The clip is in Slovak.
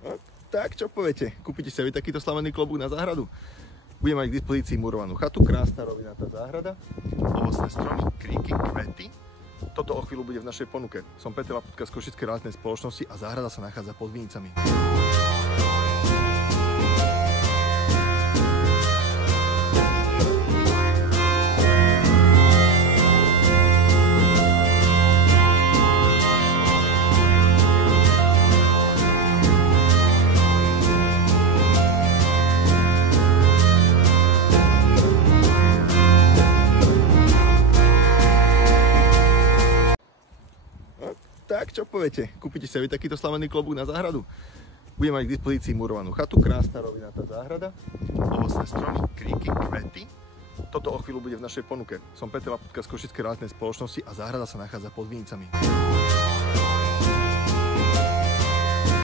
No, tak čo poviete? Kúpite si aj takýto slavený klobúk na záhradu? Bude mať k dispozícii murovanú chatu, krásna rovinatá záhrada, ovocné stromy, kríky, kvety. Toto o chvíľu bude v našej ponuke. Som Peter Laputka z Košickej realitnej spoločnosti a záhrada sa nachádza pod Vinicami. Tak čo poviete? Kúpite si aj takýto slavený klobúk na záhradu? Bude mať k dispozícii murovanú chatu, krásna rovinatá záhrada, ovocné stromy, kríky, kvety. Toto o chvíľu bude v našej ponuke. Som Peter Laputka z Košickej realitnej spoločnosti a záhrada sa nachádza pod Vinicami.